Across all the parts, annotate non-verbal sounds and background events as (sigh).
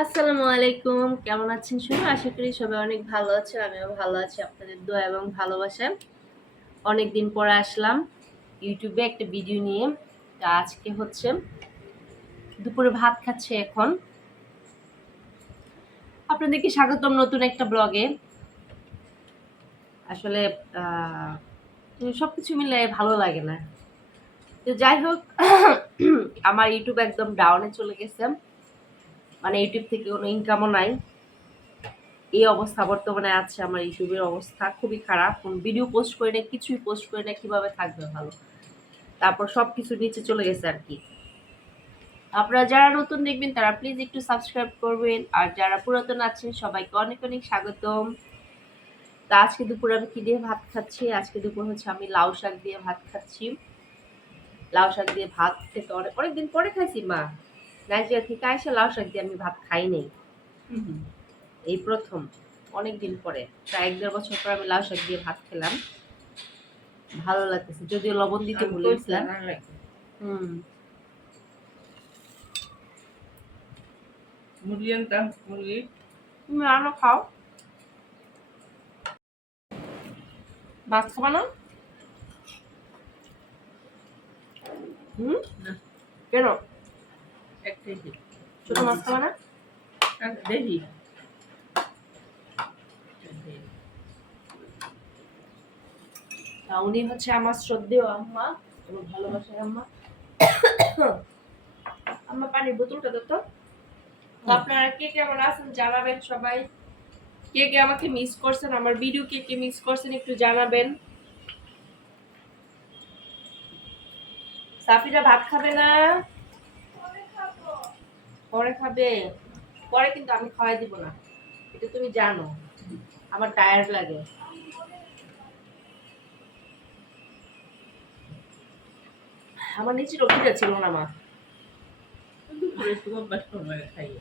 আসসালামু আলাইকুম। কেমন আছেন শুনো আশা করি সবাই অনেক ভালো আছে, আমিও ভালো আছি। আপনাদের দোয়া এবং ভালোবাসায় অনেক দিন পরে আসলাম ইউটিউবে একটা ভিডিও নিয়ে। তা আজকে হচ্ছে দুপুরে ভাত খাচ্ছে এখন। আপনাদেরকে স্বাগতম নতুন একটা ব্লগে আসলে সব কিছু মিলে ভালো লাগে না। তো যাই হোক, আমার ইউটিউব একদম ডাউনে চলে গেছে। মানে ইউটিউব থেকে কোনো ইনকামও নাই। এই অবস্থা বর্তমানে আছে, আমার ইউটিউবের অবস্থা খুবই খারাপ। কোন ভিডিও পোস্ট করে না কিছুই পোস্ট করে না কীভাবে থাকবে ভালো? তারপর সব কিছু নিচে চলে গেছে আর কি। আপনারা যারা নতুন দেখবেন, তারা প্লিজ একটু সাবস্ক্রাইব করবেন। আর যারা পুরাতন আছেন, সবাইকে অনেক অনেক স্বাগতম। তা আজকে দুপুরে আমি কি দিয়ে ভাত খাচ্ছি? আজকে দুপুর হচ্ছে আমি লাউ শাক দিয়ে ভাত খাচ্ছি। লাউ শাক দিয়ে ভাত খেতে অনেক অনেকদিন পরে খাইছি, মা। নাইজেরিয়া থেকে আইসে লাউ শাক দিয়ে আমি ভাত খাই নাই। এই প্রথম অনেক দিন পরে প্রায় এক দেড় বছর পর আমি লাউ শাক দিয়ে ভাত খেলাম। ভালো লাগতেছে যদিও লবণ দিতে ভুলে গেছিলাম। হুম। মুরগি আনতাম মুরগি? তুমি আনো খাও। মাছ খাবা না? হুম কেন? উনি হচ্ছে আমার শ্রদ্ধেয় আম্মা, আমার ভালোবাসার আম্মা। আম্মা, পানির বোতলটা দত্ত আপনারা কে কেমন আছেন জানাবেন সবাই। কে কে আমাকে মিস করছেন, আমার ভিডিও কে কে মিস করছেন একটু জানাবেন। সাফিরা ভাত খাবে না? পরে খাবে, পরে কিন্তু আমি খাওয়াই দিব না। এটা তুমি জানো, আমার টায়ার্ড লাগে। আমার নিচে রোটিটা ছিল না, মা।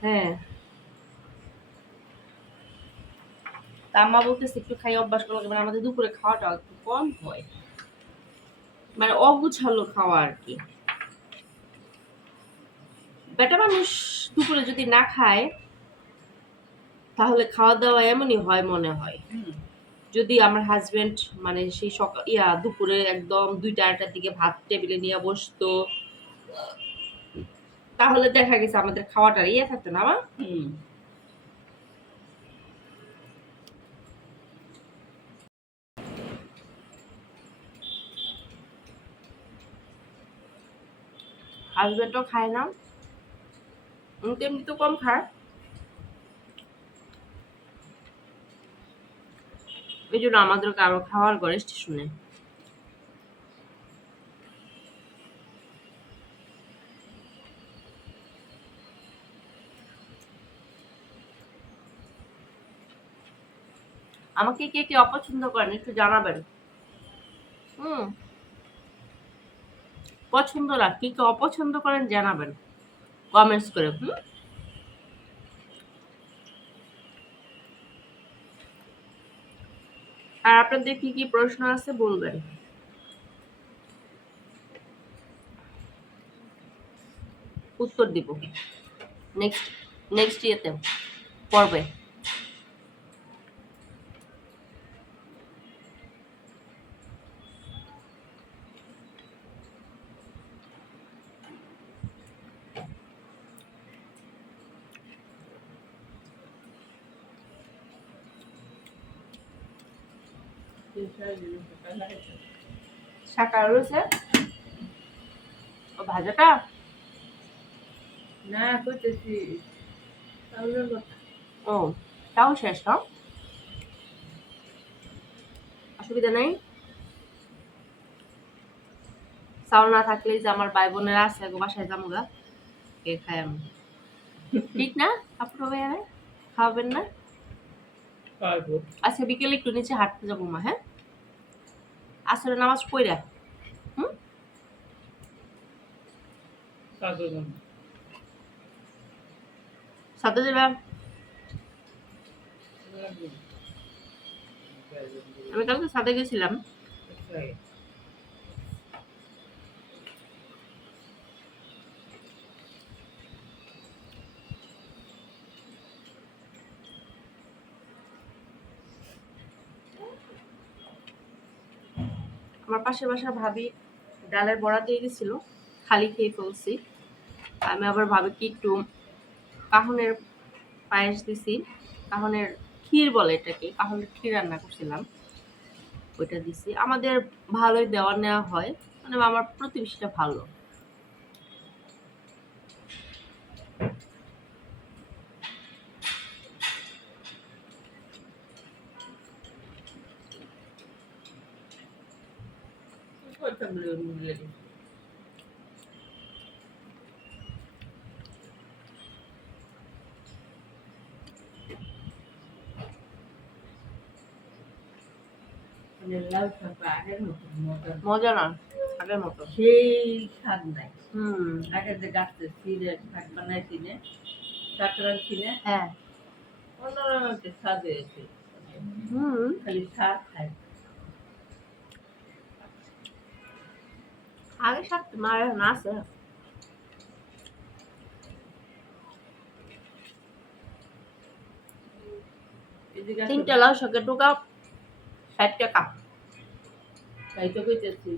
হ্যাঁ। তা একটু খাই, অভ্যাস করা। মানে আমাদের দুপুরে খাওয়াটা একটু কম হয়। মানে অগুছালো খাওয়া আর কি। বেটা মানুষ দুপুরে যদি না খায় তাহলে খাওয়া দাওয়া এমনই হয় মনে হয়। যদি আমার হাজবেন্ড মানে সেই সকাল ইয়া দুপুরে একদম দুইটা আড়াইটার দিকে ভাত টেবিলে নিয়ে বসতো তাহলে দেখা গেছে আমাদের খাওয়াটা ইয়ে থাকতো না আমার হাজবেন্ডও খায় না। এমনি তো কম খায়। এই জন্য আমাদেরকে আরও খাওয়ার করে স্টেশনে আমাকে কে কে অপছন্দ করেন একটু জানাবেন? হুম। পছন্দ না কি কে অপছন্দ করেন জানাবেন। কমেন্টস করে, হুম? আর আপনাদের কি কি প্রশ্ন আছে বলবেন? উত্তর দিব। নেক্সট নেক্সট ইয়েতে, পর্বে। শাকা রয়েছে ও ভাজাটা? না করতেছি। ও তাও শেষ না অসুবিধা নেই? চাউল না থাকলে যে আমার ভাই বোনেরা আছে গো বাসায় যাব গা। কে খাই আমি? ঠিক না আপনার ভাইয়া খাওয়াবেন না? আজকে বিকেলে একটু নিচে হাঁটতে যাব মা হ্যাঁ? আসলে নামাজ পড়া। হুম? সাদা আমি কালকে সাথে গেছিলাম। আমার পাশের বাসার ভাবি ডালের বড়া দিয়ে গেছিল খালি খেয়ে ফেলছি। আমি আবার ভাবি ভাবিকে একটু কাহনের পায়েস দিছি, কাহনের ক্ষীর বলে এটাকে, কাহনের ক্ষীর রান্না করছিলাম, ওইটা দিছি। আমাদের ভালোই দেওয়া নেওয়া হয় মানে আমার প্রতিবেশীটা ভালো কয়টা মিলে মিলে দিই। মানে লাউ শাকটা আগের মতো মজা না। আগের মতো। সেই স্বাদ নাই। হুম। আগে যে গাছে চিড়ে শাক বানাই কিনে কাঁকড়াল কিনে হ্যাঁ। অন্যরকম একটা স্বাদ হয়েছে। হুম। খালি শাক খায় আগে মারা না আছে। তিনটা লাউ শাকের টোকা ষাট টাকা তাই তো কইতেছি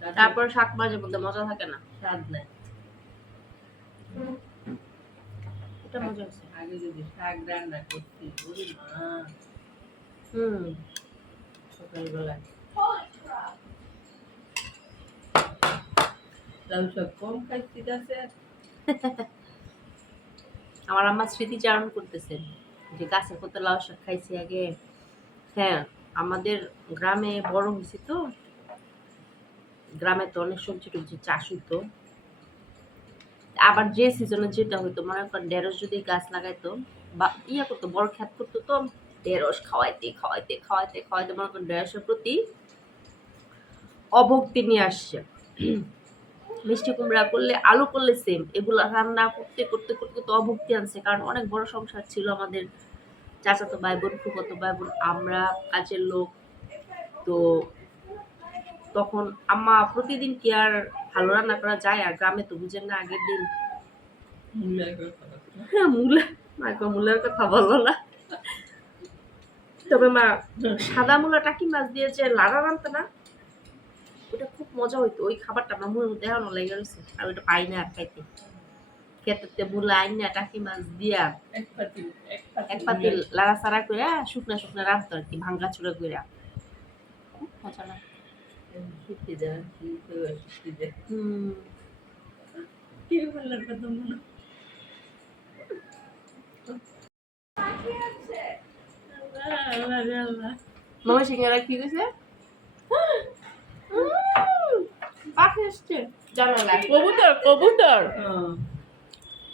তারপর তারপর শাক মাঝে মধ্যে মজা থাকে না? স্বাদ নাই। এটা মজা আছে। আগে যদি শাক রান্না করছি ওরে মা। হুম। সকালবেলা। লাউ শাক কম খাইছি গাছে (laughs) আমার আম্মা স্মৃতিচারণ করতেছেন যে গাছের কত লাউ শাক খাইছি আগে। হ্যাঁ। আমাদের গ্রামে বড় হয়েছি তো। গ্রামে তো অনেক সবজি টবজি চাষ হইতো। আবার যে সিজনে যেটা হইতো, মনে করেন ঢেঁড়স যদি গাছ লাগাইতো বা ইয়া করতো, বড় খ্যাত করতো, তো ঢেঁড়স খাওয়াইতে খাওয়াইতে খাওয়াইতে খাওয়াইতে মনে করেন ঢেঁড়সের প্রতি অভক্তি নিয়ে আসছে। মিষ্টি কুমড়া করলে, আলু করলে সেম এগুলো রান্না করতে করতে করতে তো অভুক্তি আনছে, কারণ অনেক বড় সংসার ছিল আমাদের চাচাতো ভাই বোন ফুফাতো ভাই বোন আমরা কাজের লোক। তো তখন আম্মা প্রতিদিন কি আর ভালো রান্না করা যায়? আর গ্রামে তো বুঝেন না আগের দিন। হ্যাঁ মূলা। মাইকো মূলার কথা বলো না। তবে মা সাদা মূলা টাকি মাছ দিয়ে যে লাড়া রান্তে না? ওটা খুব মজা হইতো। ওই খাবারটা আমার মুখের মধ্যে এখনও লেগে রয়েছে। আর ওইটা পাই না আর খাইতে। খেতে মূলা আইন টাকি মাছ দিয়া এক পাতি এক এক পাতি লাড়া সারা করে শুকনা শুকনা রাখতো আর কি ভাঙ্গা চুড়া করে খুব মজা লাগে। মামা সিঙ্গারা কি গেছে পাখি এসছে জানা কবুতর কবুতর হ্যাঁ হ্যাঁ নয় সিঙ্গেরে বসতো অনেক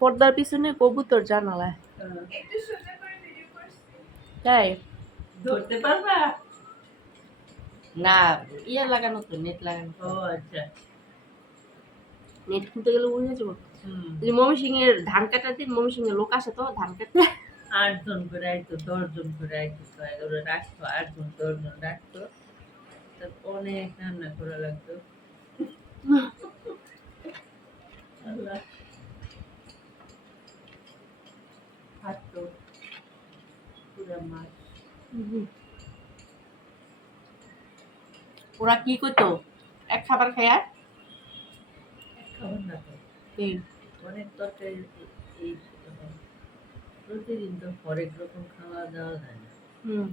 পর্দার পিছনে কবুতর জানালায়। তাই? ধরতে পারবা না ইয়ে লাগানো তো নেট লাগানো ও আচ্ছা। নেট খুলতে গেলে উড়ে যাব। হুম। মমি সিং এর ধান দিন মমি সিং এর লোক আসে তো ধান কাটতে। আটজন করে আইতো দশজন করে আইতো রাখতো আটজন দশজন রাখতো। অনেক রান্না করা লাগতো। আল্লাহ। খাতো পুরা মাছ। ওরা কি করতো? এক খাবার খায়া খাবার না অনেক তরকারি এই প্রতিদিন তো হরেক রকম খাওয়া দাওয়া যায় না। হুম।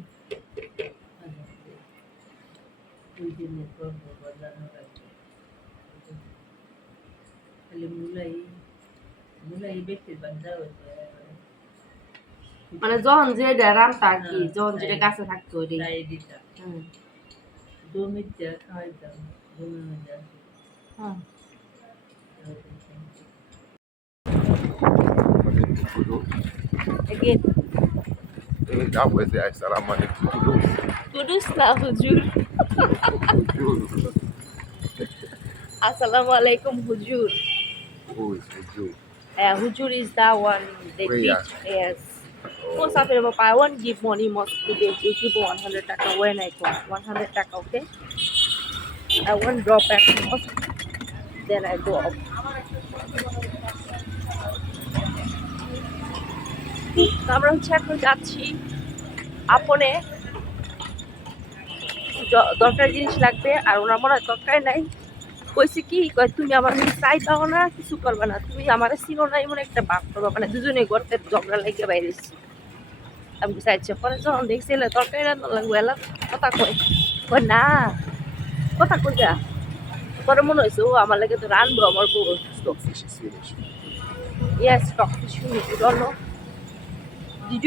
দুই দিনের পর বদলানো লাগবে খালি মূলাই মূলাই বেশিরভাগ দেওয়া হতো মানে যখন যে রান্তা আর কি হ্যাঁ, যখন যেটা তাই। গাছে থাকতো ওইটাই তাই দিতাম হুম জমিতে খাওয়াইতাম জমির মধ্যে আসে হুম Again. That was the Assalamu alaikum. Quddus না হুজুর আসসালামু আলাইকুম হুজুর Who is Uju? Uh, Hujur is the one they teach. Yes. Most of them, I won't give money most today. You give 100 taka when I come. 100 taka, okay? I won't drop at most. Then I go up. আমরা হচ্ছে এখন যাচ্ছি আপনে দরকারি জিনিস লাগবে আর ওনার মনে হয় দরকার নাই। কইছে কি, কয়, তুমি আমার কাছে চাই পাও না, কিছু করবে না। তুমি আমার চিনো না, এমন একটা বাপ করবা। মানে দুজনে গর্তে ঝগড়া লাগিয়ে বাইরে আমি চাইছে পরে যখন দেখছি, এলে তরকারি রান্না লাগবে। এলা কথা কয় কয়, না, কথা কই যা। পরে মনে হয়েছে, ও, আমার লাগে তো রানবো, আমার বউ stockfish meat. You don't know? Did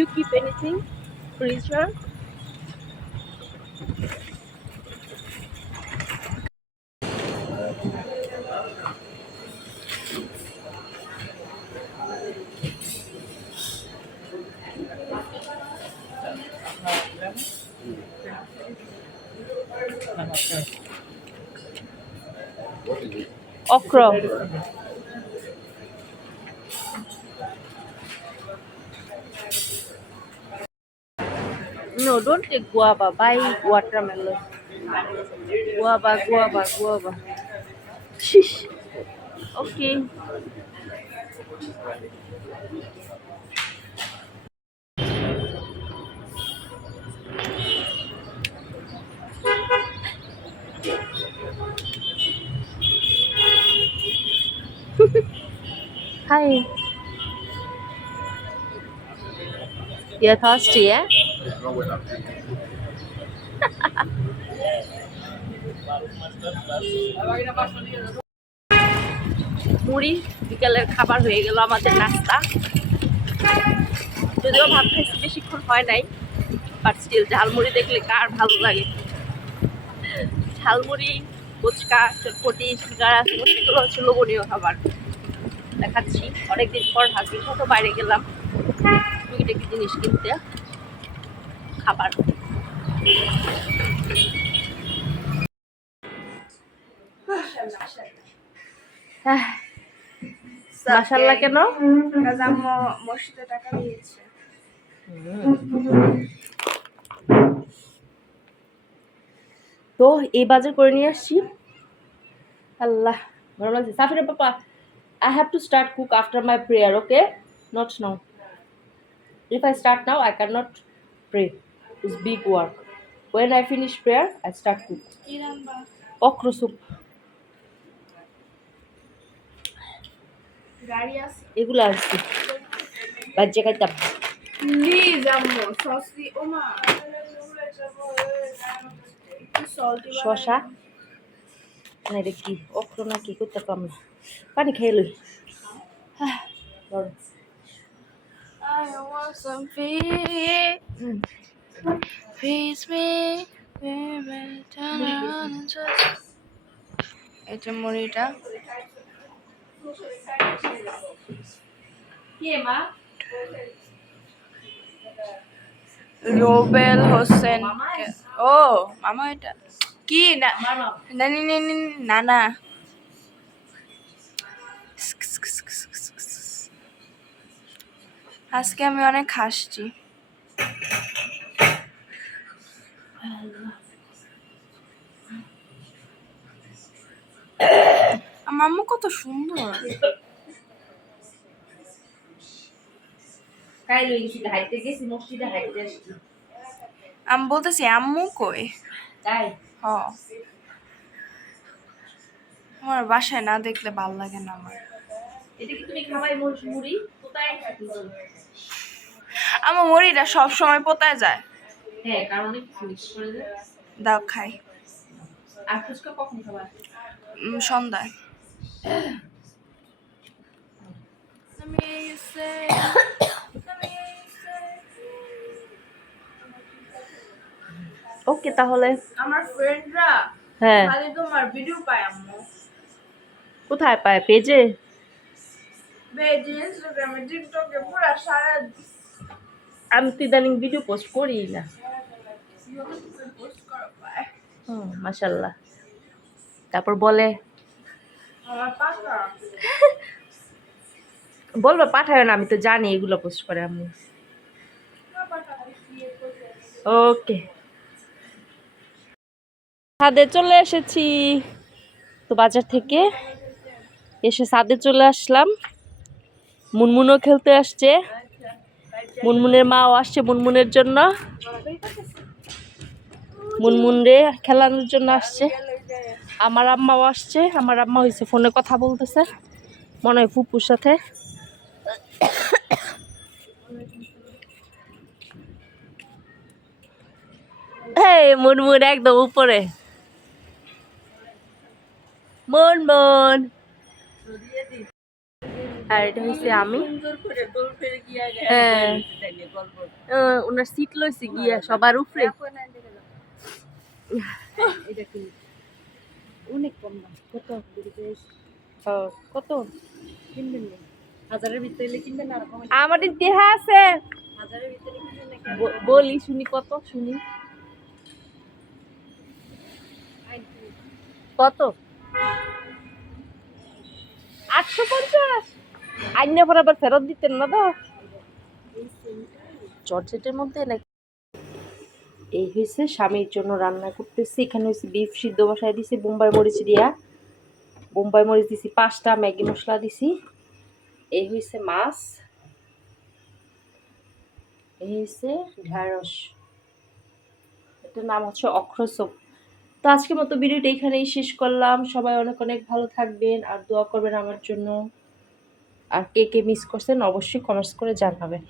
Okra. No, don't take guava. Buy watermelon. Guava, guava, guava. Sheesh. (laughs) Okay. Hi. You're thirsty, yeah? মুড়ি বিকালের খাবার হয়ে গেল আমাদের নাস্তা যদিও ভাত বেশিক্ষণ হয় নাই বাট স্টিল ঝালমুড়ি দেখলে কার ভালো লাগে ঝালমুড়ি ফুচকা চটপটি সিঙ্গারা এগুলো হচ্ছে লোভনীয় খাবার দেখাচ্ছি। অনেকদিন পর হাসির সাথে বাইরে গেলাম। টুকিটাকি জিনিস কিনতে। খাবার। আহ, কেন? আম্মু মসজিদে টাকা দিয়েছে। তো এই বাজার করে নিয়ে আসছি। আল্লাহ ভালো লাগছে। Safira papa I have to start cook after my prayer okay not now if I start now I can not pray it's big work when I finish prayer I start cook কি রান্না অক্র soup এগুলো আসছি বাজ্যে খাইতাম শশা না এটা কি? অক্র না কি করতে পারলাম না। পানি খেয়ে লই। হ্যাঁ বড়। I want some feet. Feeds me, baby, turn around and just. এটা মুড়িটা। কে মা? রোবেল হোসেন ও মামা এটা। কি? না না না না, আজকে আমি অনেক হাসছি। আমার আম্মু কত সুন্দর। আমি বলতেছি আম্মু কই? তাই। আমার বাসায় না দেখলে ভালো লাগে না আমার। এটা কি তুমি খাবাই মুড়ি? কোথায় আমার মুড়িটা সব সময় পোতায় যায়। হ্যাঁ কারণ অনেক মিক্স করে দেয়। দাও খাই। আর ফুচকা কখন খাবার সন্ধ্যায়। (coughs) ওকে তাহলে। আমার ফ্রেন্ডরা হ্যাঁ। খালি তোমার ভিডিও পায় আম্মু। কোথায় পায়? পেজে? পেজ ইনস্টাগ্রামে টিকটকে পুরো সারা আমি তো ইদানিং ভিডিও পোস্ট করি না। হুম মাশাল্লাহ তারপর বলে। বলব পাঠায় না আমি তো জানি এগুলো পোস্ট করে আমি ওকে ছাদে চলে এসেছি। তো বাজার থেকে এসে ছাদে চলে আসলাম। মুনমুনও খেলতে আসছে। মুনমুনের মাও আসছে মুনমুনের জন্য। মুনমুন রে খেলানোর জন্য আসছে। আমার আম্মাও আসছে। আমার আম্মা হয়েছে ফোনে কথা বলতেছে। মনে হয় ফুপুর সাথে। মুনমুন একদম উপরে। মন মন। আর এটা হচ্ছে আমি। হ্যাঁ। ওনার সিট লইছে গিয়া সবার উপরে। অনেক কম দাম কত? ও, কত কিনবেন হাজারের ভিতরে এলে কিনবেন আর আমার দেহা আছে। হাজারের ভিতরে বলি শুনি কত? শুনি। কত? আটশো পঞ্চাশ। আইনে পর আবার ফেরত দিতেন না তো। জর্জেটের মধ্যে নাকি এই হয়েছে, স্বামীর জন্য রান্না করতেছি। এখানে হয়েছে বিফ সিদ্ধ বসায় দিছি, বোম্বাই মরিচ দিয়া। বোম্বাই মরিচ দিছি, পাঁচটা, ম্যাগি মশলা দিছি। এই হয়েছে মাছ। এই হচ্ছে ঢ্যাঁড়স এটার নাম হচ্ছে অক্রসপ তো আজকের মতো ভিডিওটা এখানেই শেষ করলাম। সবাই অনেক অনেক ভালো থাকবেন আর দোয়া করবেন আমার জন্য। আর কে কে মিস করছেন অবশ্যই কমেন্টস করে জানাবেন।